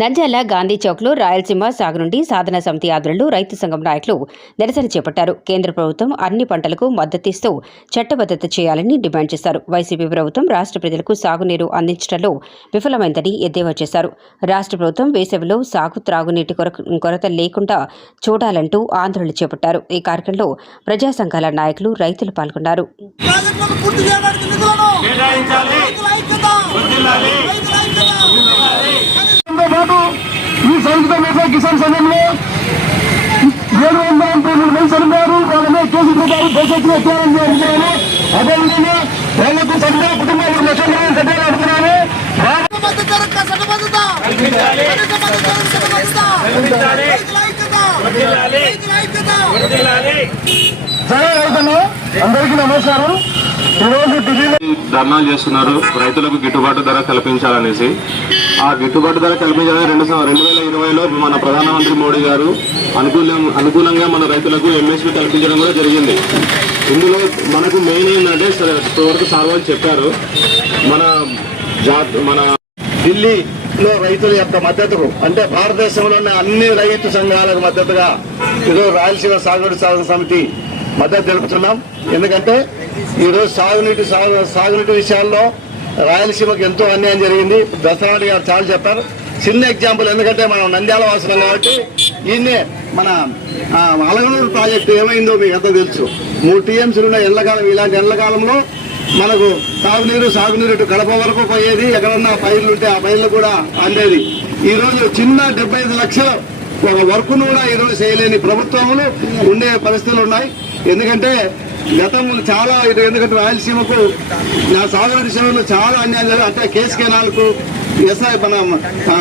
నంద్యాల గాంధీ చౌక్లో రాయలసీమ సాగు నుండి సాధన సమితి ఆధ్వర్యంలో రైతు సంఘం నాయకులు నిరసన చేపట్టారు. కేంద్ర ప్రభుత్వం అన్ని పంటలకు మద్దతిస్తూ చట్టబద్దత చేయాలని డిమాండ్ చేశారు. వైసీపీ ప్రభుత్వం రాష్ట్ర ప్రజలకు సాగునీరు అందించడంలో విఫలమైందని ఎద్దేవా చేశారు. రాష్ట్ర ప్రభుత్వం వేసవిలో సాగు త్రాగునీటి కొరత లేకుండా చూడాలంటూ ఆందోళన చేపట్టారు. ఈ కార్యక్రమంలో ప్రజా సంఘాల నాయకులు రైతులు పాల్గొన్నారు. సంయుక్త మేధా కిసాన్ సంఘంలో. ఏడు వందల ముప్పై మూడు మంది చనిపోయారు. వాళ్ళ మీద కేసు పెట్టారు. దేశంలో అత్యారం చేస్తున్నారు అదేవిధంగా వాళ్ళకు సంఘ కుటుంబాలకు లక్షల మంది సభ్యులు అడుగుతున్నాను అందరికీ నమస్కారం. ధర్నాలు చేస్తున్నారు. రైతులకు గిట్టుబాటు ధర కల్పించాలనేసి. ఆ గిట్టుబాటు ధర కల్పించాలని రెండు రెండు వేల ఇరవైలో మన ప్రధానమంత్రి మోడీ గారు అనుకూలం అనుకూలంగా మన రైతులకు ఎంఎస్పీ కల్పించడం కూడా జరిగింది. ఇందులో మనకు మెయిన్ ఏంటంటే సరే, ఇప్పటివరకు సార్ వాళ్ళు చెప్పారు. మన జాత్ మన ఢిల్లీలో రైతుల యొక్క మద్దతుకు అంటే భారతదేశంలో ఉన్న అన్ని రైతు సంఘాలకు మద్దతుగా ఈరోజు రాయలసీమ సాగునీటి సాగు సమితి మద్దతు తెలుపుతున్నాం. ఎందుకంటే ఈరోజు సాగునీటి సాగు సాగునీటి విషయాల్లో రాయలసీమకు ఎంతో అన్యాయం జరిగింది. దసరాటి గారు చాలా చెప్పారు. చిన్న ఎగ్జాంపుల్ ఎందుకంటే మనం నంద్యాల వాసులం కాబట్టి ఈయన్నే మన అలగనూరు ప్రాజెక్టు ఏమైందో మీకు ఎంత తెలుసు. మూడు టీఎంసీలు ఉన్న ఎండకాలం ఇలాంటి ఎండకాలంలో మనకు తాగునీరు సాగునీరు ఇటు కడప వరకు పోయేది. ఎక్కడన్నా పైర్లు ఉంటే ఆ పైర్లు కూడా అందేది. ఈ రోజు చిన్న డెబ్బై ఐదు లక్షల ఒక వర్క్ను కూడా ఈ రోజు చేయలేని ప్రభుత్వములు ఉండే పరిస్థితులు ఉన్నాయి. ఎందుకంటే గతంలో చాలా ఇది ఎందుకంటే రాయలసీమకు నా సాగర విషయంలో చాలా అన్యాయం జరిగింది. అంటే కేసు కెనాల్కు ఎస్ఐ మన ఆ,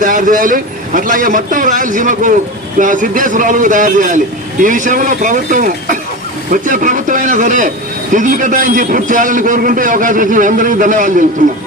తయారు చేయాలి. అట్లాగే మొత్తం రాయలసీమకు సిద్ధేశ్వరాలు తయారు చేయాలి. ఈ విషయంలో ప్రభుత్వం వచ్చే ప్రభుత్వం అయినా సరే నిధులు కేటాయించి పూర్తి చేయాలని కోరుకుంటే అవకాశం ఇచ్చిన అందరికీ ధన్యవాదాలు తెలుపుతున్నాం.